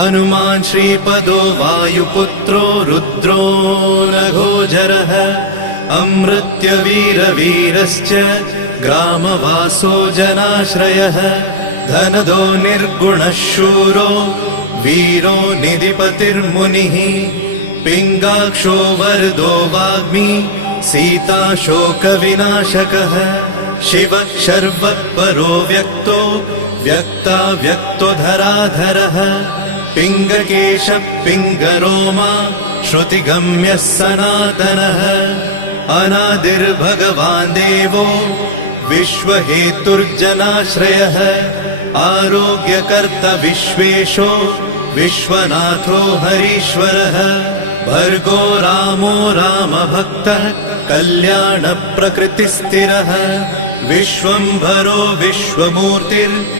हनुमान् श्रीपदो वायुपुत्रो रुद्रो नघोजरः अमृत्यवीरवीरश्च ग्रामवासो जनाश्रयः धनदो निर्गुणः शूरो वीरो निधिपतिर्मुनिः पिङ्गाक्षो वरदो वाग्मी सीता शोकविनाशकः शिवः शर्वः व्यक्तो व्यक्तो धराधरः पिङ्गकेशः पिङ्गरोमा श्रुतिगम्यः सनातनः अनादिर्भगवान् देवो विश्वहेतुर्जनाश्रयः आरोग्यकर्ता विश्वेशो विश्वनाथो हरीश्वरः भर्गो रामो रामभक्तः कल्याणप्रकृतिस्थिरः विश्वम्भरो विश्वमूर्तिर्